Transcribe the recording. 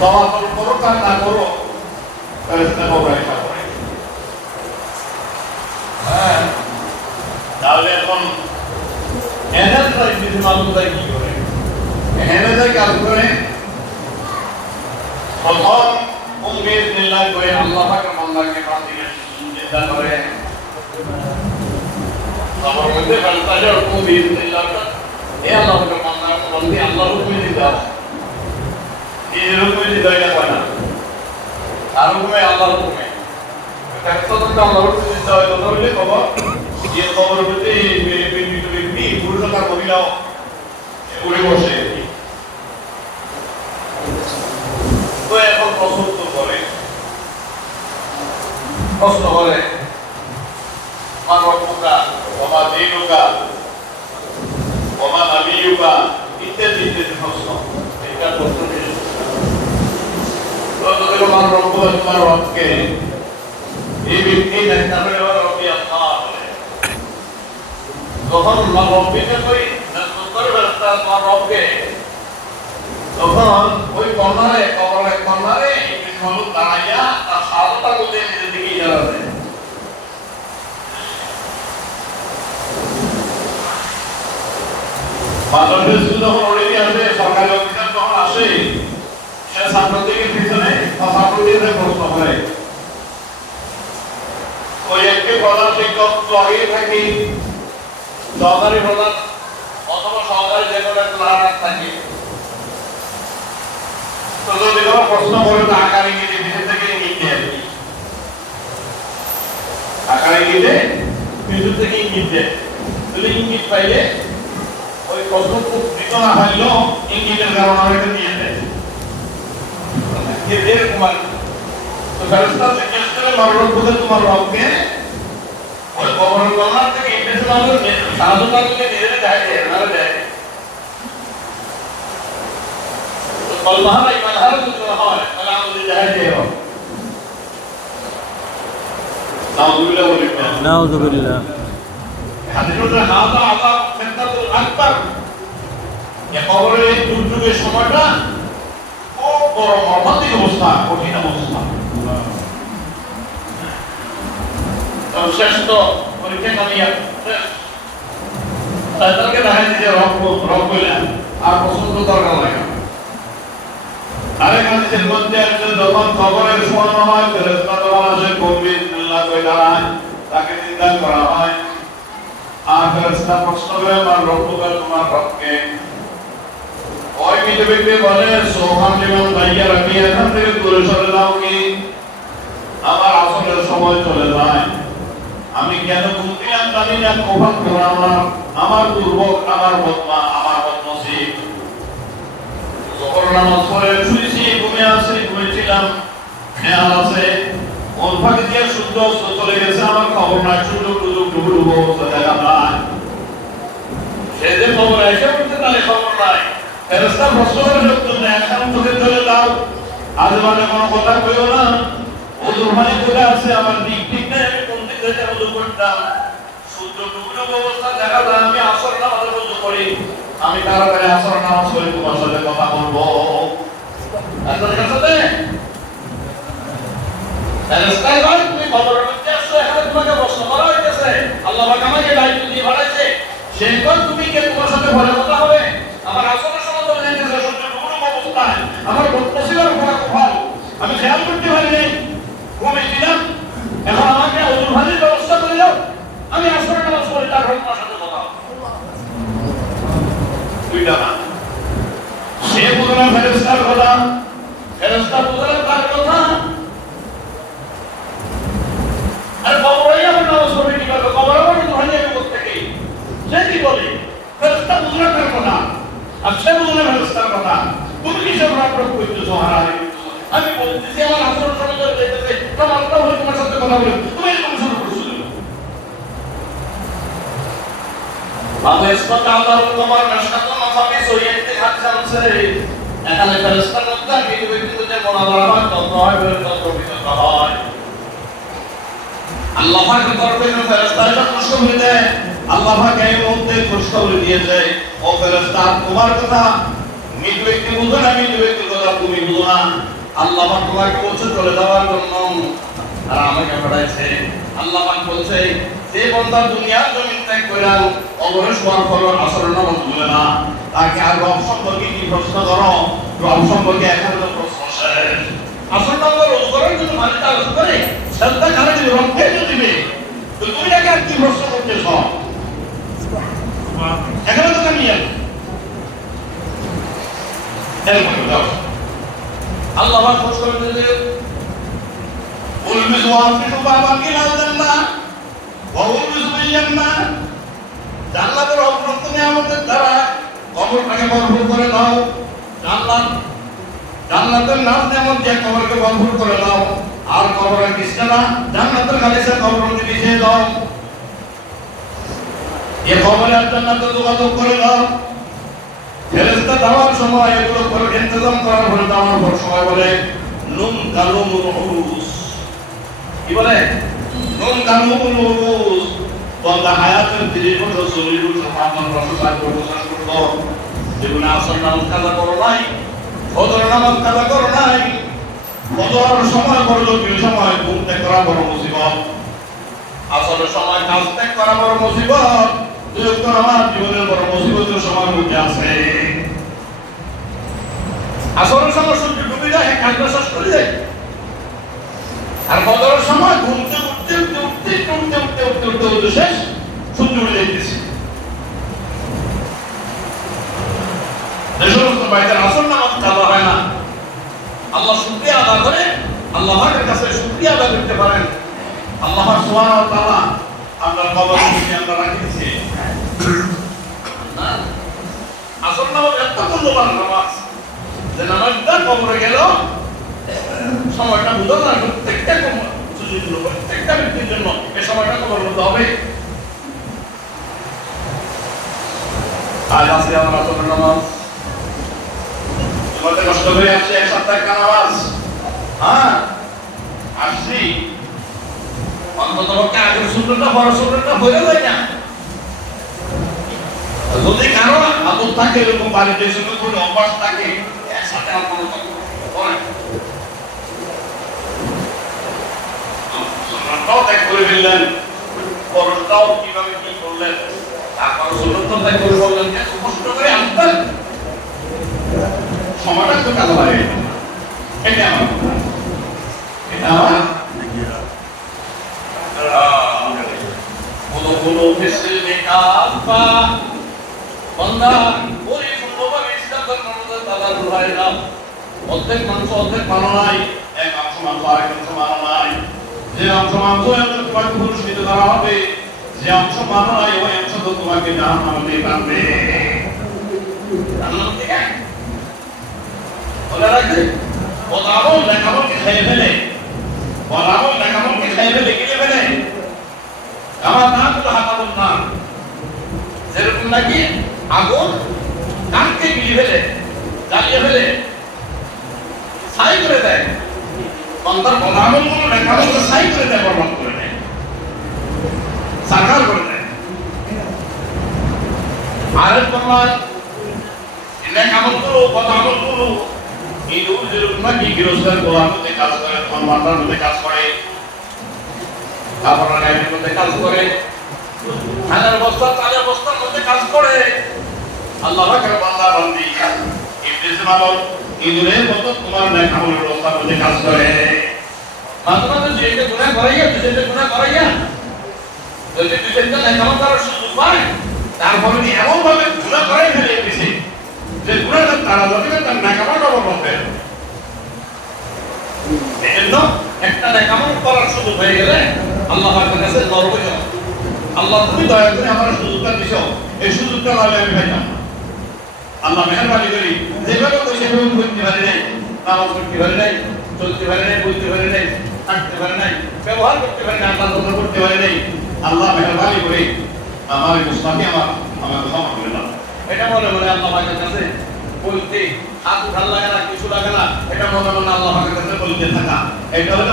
তওয়াক্কুল করো আর না করো ফেরেশতা ববরাইশা করে। হ্যাঁ, তাহলে এখন এনার্জি কিছু মানুষ কি করে, এনার্জি কাজ করে প্রথম উম্মিদ নিল্লাহ করে আল্লাহ পাকের বান্দাকে বান্দিকে চিন্তা করে আমার মধ্যে ফেরেশতাদের উম্মিদ নিল্লাহ এ আল্লাহ পাকের বান্দা বান্দি আল্লাহর হুকুমে দিতে হবে, এই হুকুমে দিতে হয় না, আর হুকুমে আল্লাহর হুকুমে ফেরেশতাদের আল্লাহর হুকুমে দিতে হয়। কথা বললে খবর যে খবর বলতে ব্যক্তি পুরুষ আর মহিলাও উড়ে বসে। তো এখন প্রশ্ন করে মান রব্বুকা ওয়া মা দীনুকা ওয়া মা নাবিয়ুকা ইত্যাদি ইত্যাদি প্রশ্ন। এটা প্রশ্ন তো মান রব্বুকা তোমার রবকে এই ব্যক্তি জানতে রব্বি আল্লাহ যখন মান রব্বিকে কই উত্তর ব্যবস্থা তোমার রবকে, তখন ওই কর্নারে কবরের কর্নারে মানুষ দাঁড়াইয়া তার সারটা বলতে নিজের দিকে যাবে। মানুষের যখন অলরেডি আসে, সরকারি অফিসার যখন আসে, সে ছাত্রদের পিছনে বা ছাত্রদের প্রশ্ন করে ওই একটি প্রধান শিক্ষক তো আগেই থাকি সহকারী প্রধান অথবা সহকারী যে কোনো প্লানার থাকে, তো যদি কোনো প্রশ্ন করে তো আকার ইঙ্গিতে পিছন থেকে ইঙ্গিত দেয়, আকার ইঙ্গিতে পিছন থেকে ইঙ্গিত দেয়। যদি ইঙ্গিত পাইলে ওই প্রশ্ন খুব দ্রুত না পাইলেও ইঙ্গিতের কারণে অনেকটা দিয়ে দেয়। এরকম আর তো ফেরেশতা জিজ্ঞেস করে মারুফ বলে তোমার রবকে ওই কবরের কর্নার থেকে ইন্টেনশন আলো সাহায্য করতে নিজের দেয় না দেয়। والمهارة مهارة الجوهر فنعوذ بالله منه. نعوذ بالله منه. نعوذ بالله. حضرتنا هذا عذاب فتنة الأكبر. يقولون দুর্যোগের সময়টা খুব বড় মর্মান্তিক অবস্থা, কঠিন অবস্থা। শেষ তো পরীক্ষা কামিয়া তাদেরকে দেখা যায় যে রব বললেন আর পছন্দ দরকার লাগে। আরেক হাদিসের মধ্যে আছে যখন কবরের শোয়ানো হয় ফেরেশতা তখন আসে কবির আল্লাহ কই দাঁড়ায়, তাকে জিন্দা করা হয়। আর ফেরেশতা প্রশ্ন করে আমার রব্বুকা তোমার রবকে। ওই মৃত ব্যক্তি বলে সোহান এবং ভাইয়া রাখি এখান থেকে দূরে সরে যাও কি আমার আসলের সময় চলে যায়। আমি কেন ঘুমছিলাম জানি না, কখন ঘুমালাম, আমার দুর্ভোগ, আমার বদমা, আমার বদনসিব। যখন নামাজ পড়ে শুয়েছি, ঘুমিয়েছিলাম, খেয়াল আছে ওর ফাঁকে দিয়ে সূর্য অস্ত চলে গেছে, আমার খবর নাই, সূর্য ডুবু অবস্থা দেখা নাই। সে যে খবর এসে উঠতে তাহলে খবর নাই। ফেরেশতা প্রশ্ন করে সত্য না, এখন চোখে চলে যাও, আজ মানে কোনো কথা কইও না। ওজুর মানে চলে আসছে, আমার দিক ঠিক নেই, আমি কোন দিক থেকে ওজু করতাম, সূর্য ডুবু অবস্থা দেখা যায়, আমি আসর নামাজে ওজু করি, আমি তাড়াতাড়ি আসর নামাজ পড়ে তোমার সাথে কথা বলবো। আপনাদের সাথে ফেরেশতাই বলে তুমি খবরের মধ্যে আসছো, এখানে তোমাকে প্রশ্ন করা হইতেছে, আল্লাহ পাক আমাকে দায়িত্ব দিয়ে পাঠাইছে, সেই কোন তুমি কে তোমার সাথে বলে কথা হবে। আমার আসরের সময় চলে যাইতেছে, সূর্য ডুবু অবস্থায়, আমার বদনসিবের উপর ফল আমি খেয়াল করতে পারি নাই, ঘুমিয়েছিলাম, এখন আমাকে ওজুর ভাজির ব্যবস্থা করে দাও, আমি আসরের নামাজ পড়ি, তারপর তোমার সাথে কথা হবে। দুইটা না, সে বুঝলো ফেরেশতার কথা, ফেরেশতা বুঝলো তার কথা। আর কবরে আমার নামাজ পড়বে কিভাবে, কবরে আমার ভাজি আমি কোত্থেকে, সে কি বলে ফেরেশতা বুঝলো তার কথা, আর সে বুঝলো ফেরেশতার কথা। তুমি কি সব রাগ করতেছো, হারাহারি করতেছো, আমি বলতেছি আমার আসরের সময় চলে যাইতেছে, তোমার তো হয়ে তোমার সাথে কথা বলে, তুমি এরকম শুরু করছো। Allah SWT তোমার নশাত মাফাকি সহিয়াতে হাত জানছে, এখানে ফেরেশতার মধ্যে কিছু ব্যক্তিগত মনোবল হয়, তন্ত্র হয়, তন্ত্র হয়। আল্লাহ পাকের তরফে ফেরেশতা এসে খুশখবরি দেয়, আল্লাহ পাক এই মুহূর্তে খুশখবরি দিয়েছে, ও ফেরেশতা তোমার কথা মৃত ব্যক্তি বুঝো না, মৃত ব্যক্তির কথা তুমি বুঝো না। আল্লাহ পাক তোমাকে বলছে চলে যাওয়ার জন্য, আর আমাকে পাঠাইছে। আল্লাহ পাক বলছে যে বান্দা দুনিয়ার জমিন ত্যাগ কইরা কবরে শোয়ার পর আসরের নামাজ পড়ে না, তাকে আর রব সম্পর্কে কি প্রশ্ন করো? রব সম্পর্কে এখন তো প্রশ্ন শেষ। আসর নামাজ রোজা করার জন্য মালিক আলোচনা করে শ্রদ্ধা খানে যদি রবকে দিবে, তো তুমি তাকে আর কি প্রশ্ন করতেছ? এখানে তো কামিয়ে আল্লাহ পাক খোঁজ করে দিলে উলবিসু আনফিসু বাবাকিল আল-জান্নাহ ওয়া উলবিসু বিল-জান্নাহ। জান্নাতের অপ্রাপ্ত নিয়ামতের দ্বারা কবরটাকে ভরপুর করে দাও। জান্নাতের নাম নিয়ামত দিয়ে কবরকে ভরপুর করে দাও। আর কবরের বিছানা জান্নাতের গালিচা কবরের মধ্যে বিছিয়ে দাও। এ কবরে আর জান্নাতে যোগাযোগ করে দাও। ফেরেশতা দেওয়ার সময় এগুলো করে ইন্তজাম করার পরে দেওয়ার পর সময় বলে নুম কালুমুল উরুস। কি বলে? নুম কালুমুল উরুস। বান্দা হায়াতের 30 বছর 40 বছর 50 বছর 60 বছর করতো, যেগুলো আসর নামাজ কাজা করো নাই, ফজর নামাজ কাজা করো নাই, ফজর সময় পড়লো কি সময় ঘুম ত্যাগ করা বড় মুসিবত, আসরের সময় কাজ ত্যাগ করা বড় মুসিবত। আমার জীবনের বড় মুসিবতের সময় মধ্যে আছে। আসরের সময় সূর্য ডুবে যায়, কাজটা শেষ করে যায়। আর ফজরের সময় ঘুমতে উঠতে উঠতে উঠতে উঠতে উঠতে উঠতে উঠতে উঠতে শেষ, সূর্য উঠে যাইতেছে। এই সমস্ত বাইরের আসর নামাজ কাজা হয় না। আল্লাহ শুকরিয়া আদায় করে আল্লাহ পাকের কাছে শুকরিয়া আদায় করতে পারেন। আল্লাহ সুবহানাহু ওয়া তাআলা আপনার কবরকে আমরা রাখিয়েছি। আসর নামাজ এত মূল্যবান নামাজ যে নামাজটা কবরে গেল সময়টা বুঝো না, প্রত্যেকটা ব্যক্তির জন্য এই সময়টা কবর বলতে হবে। আজ আসলে আমরা আসর নামাজ তোমাদের কষ্ট হয়ে আসছে, এক সপ্তাহ নামাজ আসছি অন্তত আগের সুন্দরটা বড় সুন্দরটা হয়ে যায় না। যদি কারো আদর থাকে এরকম বাড়িতে শুধু কোনো অভ্যাস থাকে একসাথে আপনার সুন্দরটাও ত্যাগ করে ফেললেন, বড়টাও কিভাবে কি করলেন, তারপর সুন্দরটাও ত্যাগ করে বললেন যে কষ্ট করে আসতেন সময়টা একটু কাজে লাগে। এটা আমার এটা আমার বলো ফেসে কাফা বান্দা ওই সুন্দরভাবে ইসলাম ধর্মের দাদা ভাইরা অর্ধেক মাংস অর্ধেক মানো নাই, এক অংশ মাংস আরেক অংশ মানো নাই। যে অংশ মাংস তোমাকে পুরস্কৃত করা হবে, যে অংশ মানো নাই ওই অংশ তো তোমাকে জাহান্নামে টানবে। জান্নাত থেকে বলে রাখবে বদামল লেখামলকে খেয়ে ফেলে, বদামল লেখামলকে খেয়ে ফেলে গিলে ফেলে। আমার নাম হলো হাতাবুল না, যেরকম নাকি আগুন কানকে গিলে ফেলে, জ্বালিয়ে ফেলে, ছাই করে দেয়। অন্তর বদামল গুলো লেখামলকে ছাই করে দেয়, বরবাদ করে দেয়, সারকার করে দেয়। আরেক তোমার লেখামল গুলো বদামল গুলো ইঁদুর যেরকম নাকি গৃহস্থের গোলার মধ্যে কাজ করে, তোমার মাথার মধ্যে কাজ করে, কাপড়ের গায়ের মধ্যে কাজ করে, ধানের বস্তা চালের বস্তার মধ্যে কাজ করে। আল্লাহ পাকের বান্দা বান্দি ইবলিস মালক ইঁদুরের মতো তোমার নেকামলের বস্তার মধ্যে কাজ করে। মাঝে মাঝে যে এটা গুনাহ করাইয়া দুইটা গুনাহ করাইয়া যদি দুইটা নেকামল করার সুযোগ পায়, তারপরে এমন ভাবে গুনাহ করাই ফেলে দিছে যে গুনাহটা তারা যাবে তার নেকামলটা বলবে। এজন্য একটা নেকামল করার সুযোগ হয়ে গেলে আল্লাহ পাকের কাছে দরবে যাও, আল্লাহ তুমি দয়া করে আমার সুযোগটা দিছো, এই সুযোগটা নাহলে আমি পাইতাম না। আল্লাহ মেহেরবানি করি যেভাবে তো সেভাবে করতে পারি নাই, নামাজ পড়তে পারি নাই, চলতে পারি নাই, বলতে পারি নাই, থাকতে পারি নাই, ব্যবহার করতে পারি নাই, আল্লাহ তন্ত্র করতে পারি নাই। আল্লাহ মেহেরবানি করে আমার মুস্তাফি আমাকে ক্ষমা করে দাও। এটা মনে মনে আল্লাহ পাকের কাছে বলতে হাত ভাল লাগে না, কিছু লাগে না, এটা মনে মনে আল্লাহ পাকের কাছে বলতে থাকা, এটা হলো